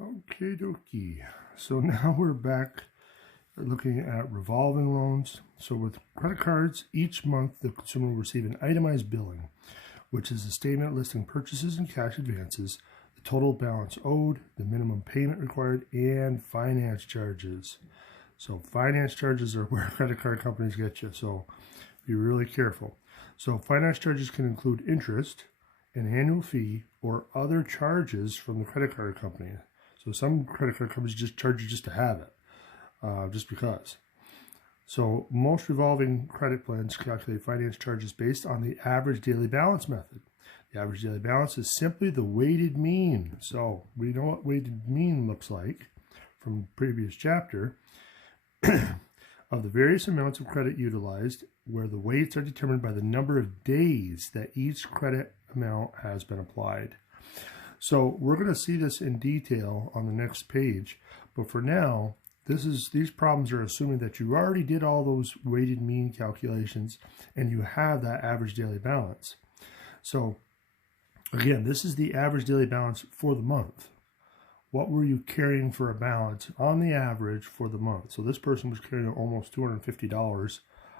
Okay, dokie. So now we're back looking at revolving loans. So with credit cards, each month the consumer will receive an itemized billing, which is a statement listing purchases and cash advances, the total balance owed, the minimum payment required, and finance charges. So finance charges are where credit card companies get you, so be really careful. So finance charges can include interest, an annual fee, or other charges from the credit card company. So some credit card companies just charge you just to have it, just because. So most revolving credit plans calculate finance charges based on the average daily balance method. The average daily balance is simply the weighted mean. So we know what weighted mean looks like from the previous chapter of the various amounts of credit utilized, where the weights are determined by the number of days that each credit amount has been applied. So we're going to see this in detail on the next page, but for now, these problems are assuming that you already did all those weighted mean calculations and you have that average daily balance. So again, this is the average daily balance for the month. What were you carrying for a balance on the average for the month? So this person was carrying almost $250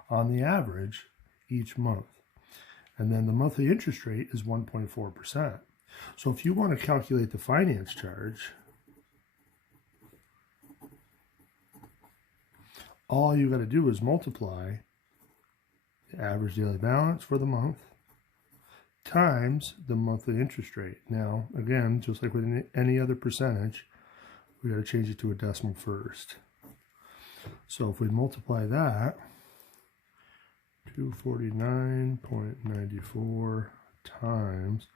on the average each month. And then the monthly interest rate is 1.4%. So if you want to calculate the finance charge, all you got to do is multiply the average daily balance for the month times the monthly interest rate. Now, again, just like with any other percentage, we got to change it to a decimal first. So if we multiply that, 249.94 times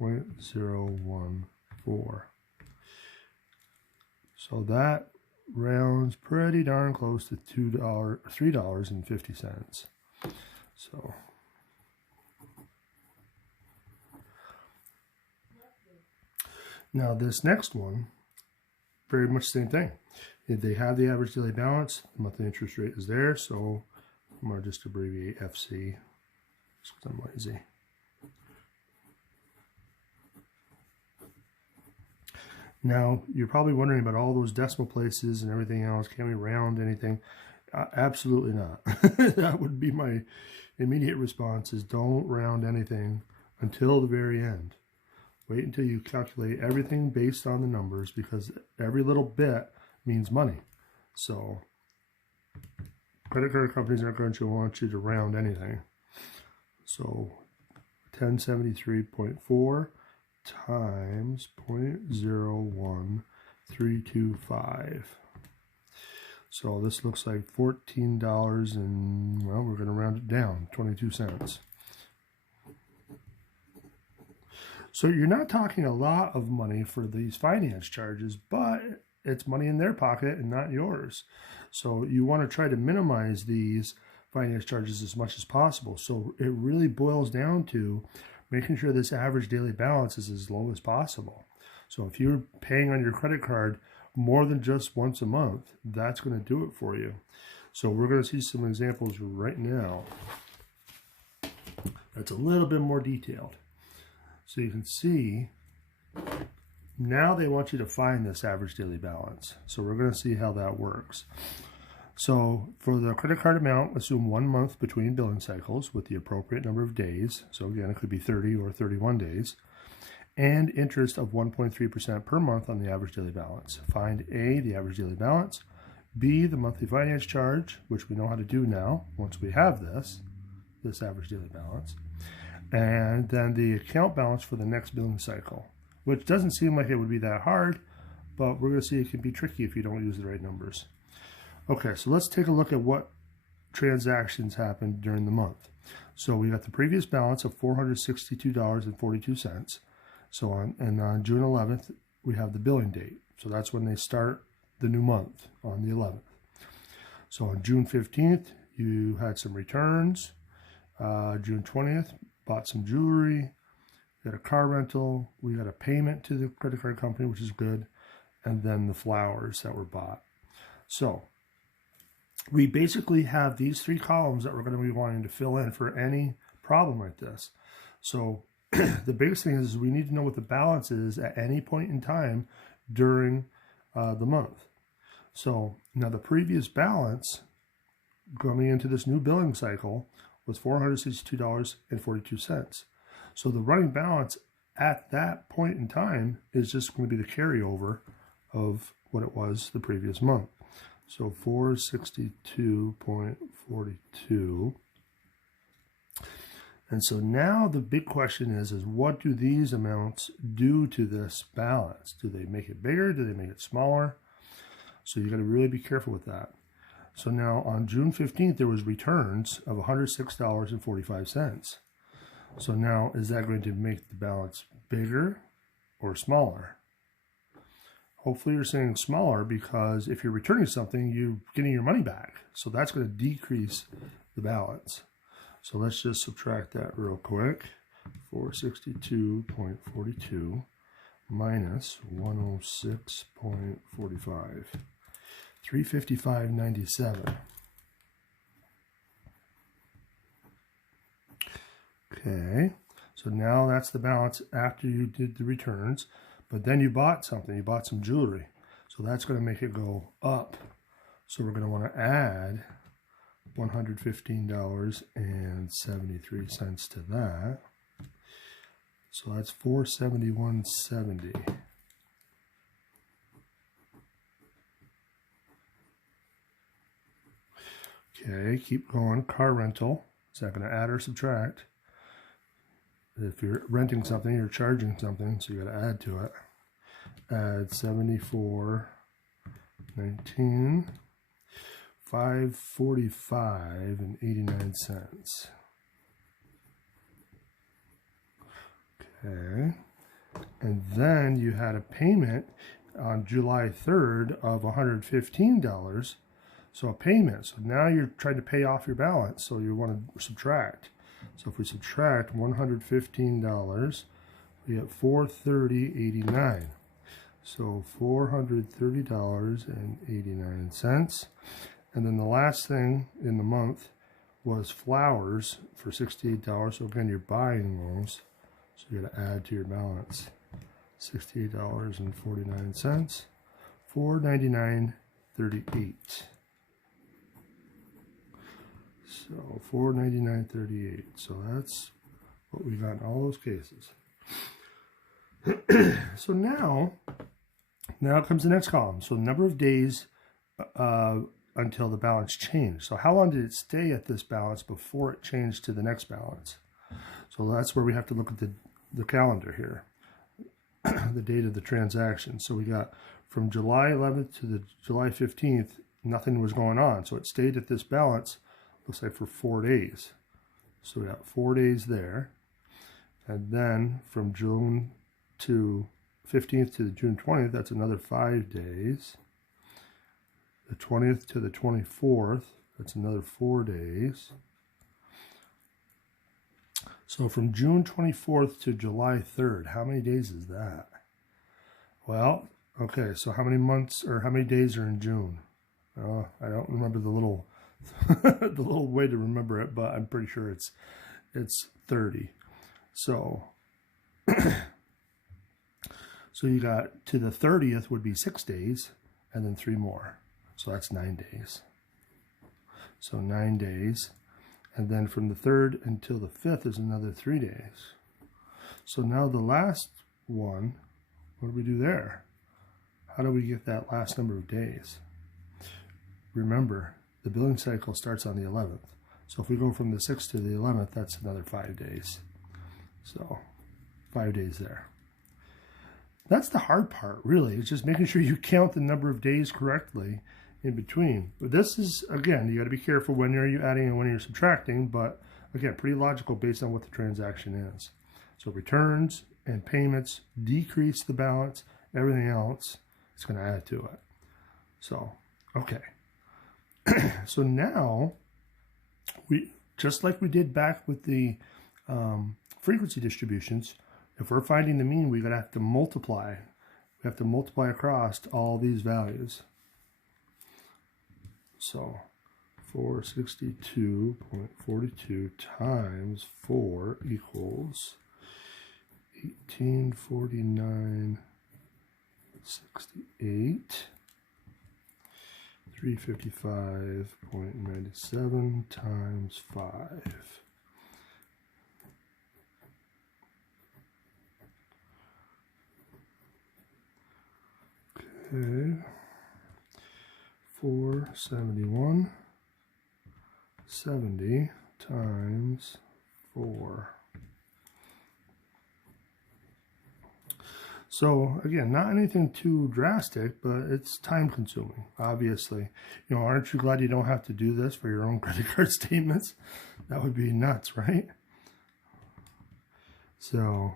0.014. So that rounds pretty darn close to $3.50. So now this next one, very much the same thing. If they have the average daily balance, the monthly interest rate is there, so I'm going to just abbreviate FC just because I'm lazy. Now, you're probably wondering about all those decimal places and everything else. Can we round anything? Absolutely not. That would be my immediate response, is don't round anything until the very end. Wait until you calculate everything based on the numbers, because every little bit means money. So credit card companies aren't going to want you to round anything. So 1073.4 times 0.01325. So this looks like $14 and, well, we're going to round it down, 22 cents. So you're not talking a lot of money for these finance charges, but it's money in their pocket and not yours. So you want to try to minimize these finance charges as much as possible. So it really boils down to making sure this average daily balance is as low as possible. So if you're paying on your credit card more than just once a month, that's going to do it for you. So we're going to see some examples right now that's a little bit more detailed. So you can see now they want you to find this average daily balance. So we're going to see how that works. So for the credit card amount, assume 1 month between billing cycles with the appropriate number of days. So again, it could be 30 or 31 days. And interest of 1.3% per month on the average daily balance. Find A, the average daily balance. B, the monthly finance charge, which we know how to do now once we have this average daily balance. And then the account balance for the next billing cycle, which doesn't seem like it would be that hard, but we're going to see it can be tricky if you don't use the right numbers. Okay, so let's take a look at what transactions happened during the month. So we got the previous balance of $462.42. So on June 11th, we have the billing date. So that's when they start the new month, on the 11th. So on June 15th, you had some returns. June 20th, bought some jewelry, got a car rental, we got a payment to the credit card company, which is good, and then the flowers that were bought. So we basically have these three columns that we're going to be wanting to fill in for any problem like this. So the biggest thing is we need to know what the balance is at any point in time during the month. So now the previous balance coming into this new billing cycle was $462.42. So the running balance at that point in time is just going to be the carryover of what it was the previous month. So 462.42. And so now the big question is what do these amounts do to this balance? Do they make it bigger? Do they make it smaller? So you got to really be careful with that. So now on June 15th, there was returns of $106.45. So now is that going to make the balance bigger or smaller? Hopefully you're saying smaller, because if you're returning something, you're getting your money back. So that's going to decrease the balance. So let's just subtract that real quick. 462.42 minus 106.45. 355.97. Okay, so now that's the balance after you did the returns, but then you bought something, you bought some jewelry. So that's going to make it go up. So we're going to want to add $115.73 to that. So that's $471.70. Okay, keep going. Car rental. Is that going to add or subtract? If you're renting something, you're charging something, so you got to add to it. Add 74.19, 545.89. Okay, and then you had a payment on July 3rd of $115. So a payment. So now you're trying to pay off your balance. So you want to subtract. So if we subtract $115, we get $430.89. So $430.89. And then the last thing in the month was flowers for $68. So again, you're buying those. So you got to add to your balance. $68.49. $499.38. So $499.38. So that's what we got in all those cases. So now comes the next column. So number of days until the balance changed. So how long did it stay at this balance before it changed to the next balance? So that's where we have to look at the calendar here, the date of the transaction. So we got from July 11th to the July 15th, nothing was going on. So it stayed at this balance, looks like for 4 days. So we got 4 days there. And then from June to 15th to the June 20th, that's another 5 days. The 20th to the 24th, that's another 4 days. So from June 24th to July 3rd, how many days is that? Well, okay, so how many months or how many days are in June? I don't remember the little the little way to remember it, but I'm pretty sure it's 30. So so you got to the 30th would be 6 days, and then 3 more. So that's 9 days. So 9 days. And then from the 3rd until the 5th is another 3 days. So now the last one, what do we do there? How do we get that last number of days? Remember, the billing cycle starts on the 11th. So if we go from the 6th to the 11th, that's another 5 days. So 5 days there. That's the hard part, really. It's just making sure you count the number of days correctly in between. But this is, again, you got to be careful when are you adding and when you're subtracting, but again, pretty logical based on what the transaction is. So returns and payments decrease the balance. Everything else is going to add to it. So, okay. So now, just like we did back with the frequency distributions, if we're finding the mean, we're going to have to multiply. We have to multiply across all these values. So 462.42 times 4 equals 1849.92. 68. 355.97 times 5. Okay. 471.70 times 4. So again, not anything too drastic, but it's time consuming, obviously. You know, aren't you glad you don't have to do this for your own credit card statements? That would be nuts, right? So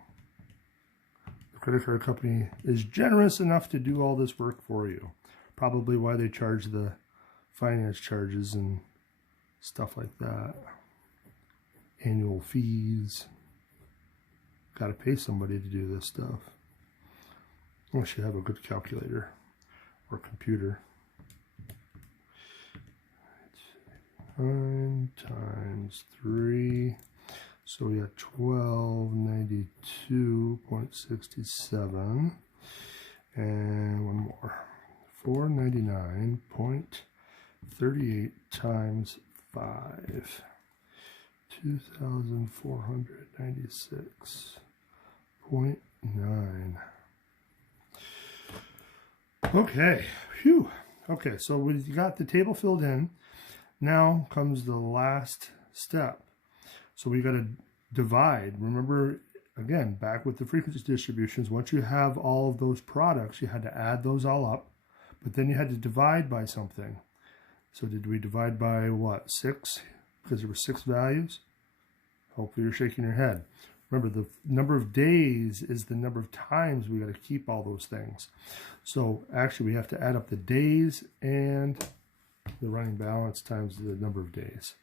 the credit card company is generous enough to do all this work for you. Probably why they charge the finance charges and stuff like that. Annual fees. Got to pay somebody to do this stuff. Unless you have a good calculator or computer. 9 times 3. So we got 1292.67. And one more. 499.38 times 5. 2,496.9. Okay, phew. Okay, so we got the table filled in. Now comes the last step. So we got to divide. Remember, again, back with the frequency distributions, once you have all of those products, you had to add those all up, but then you had to divide by something. So did we divide by what, 6? Because there were 6 values? Hopefully you're shaking your head. Remember, the number of days is the number of times we got to keep all those things. So actually, we have to add up the days and the running balance times the number of days.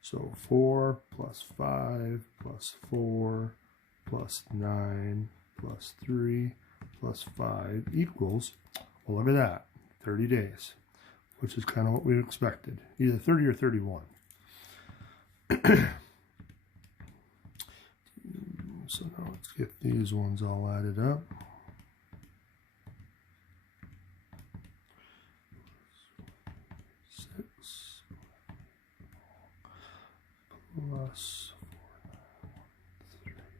So 4 plus 5 plus 4 plus 9 plus 3 plus 5 equals, well, look at that, 30 days, which is kind of what we expected, either 30 or 31. So now let's get these ones all added up. Plus 4913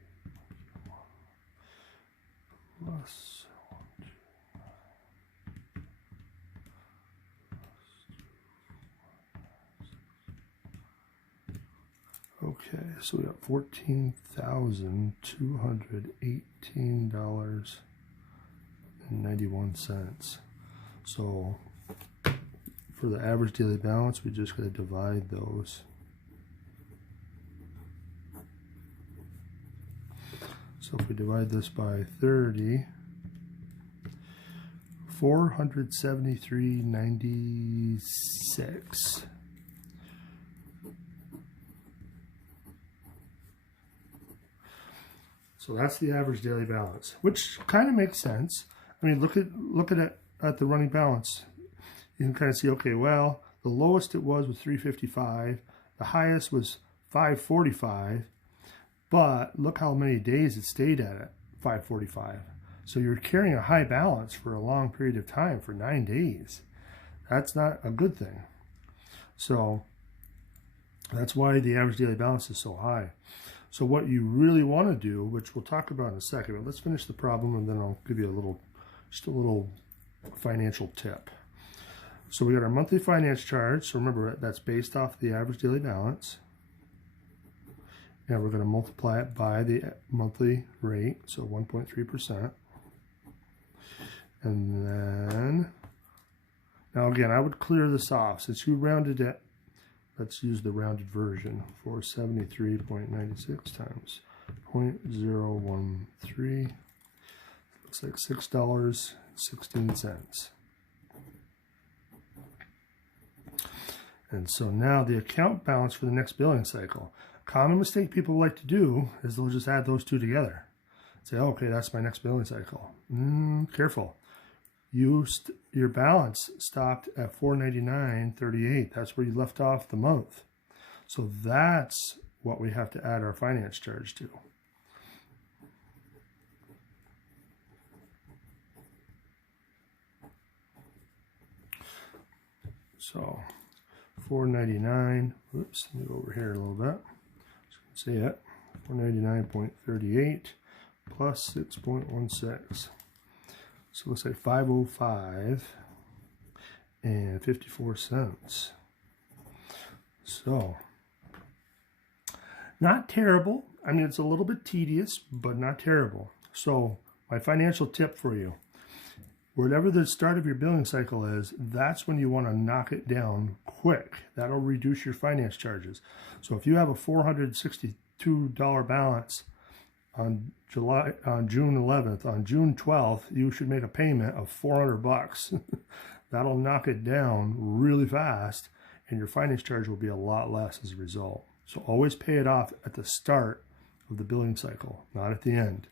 plus 129. Okay, so we got $14,218.91. So for the average daily balance, we just got to divide those. So if we divide this by 30, 473.96. So that's the average daily balance, which kind of makes sense. I mean, look at it at the running balance. You can kind of see, okay, well, the lowest it was 355, the highest was 545, but look how many days it stayed at 545. So you're carrying a high balance for a long period of time, for 9 days. That's not a good thing. So that's why the average daily balance is so high. So what you really want to do, which we'll talk about in a second, but let's finish the problem and then I'll give you just a little financial tip. So we got our monthly finance charge. So remember, that's based off the average daily balance. And we're going to multiply it by the monthly rate, so 1.3%. And then, now again, I would clear this off. Since you rounded it, let's use the rounded version. 473.96 times 0.013. Looks like $6.16. And so now the account balance for the next billing cycle. Common mistake people like to do is they'll just add those two together. Say, oh, okay, that's my next billing cycle. Careful. Your balance stopped at $499.38. That's where you left off the month. So that's what we have to add our finance charge to. So $499. Whoops, let me go over here a little bit. See it. 499.38 plus 6.16. So let's say 505 and 54 cents. So not terrible. I mean, it's a little bit tedious, but not terrible. So my financial tip for you, whatever the start of your billing cycle is, that's when you want to knock it down quick. That'll reduce your finance charges. So if you have a $462 balance on June 11th, on June 12th, you should make a payment of $400. That'll knock it down really fast, and your finance charge will be a lot less as a result. So always pay it off at the start of the billing cycle, not at the end.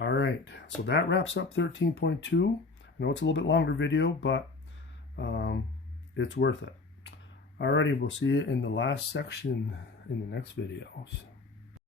All right, so that wraps up 13.2. I know it's a little bit longer video, but it's worth it. Alrighty, we'll see you in the last section in the next videos.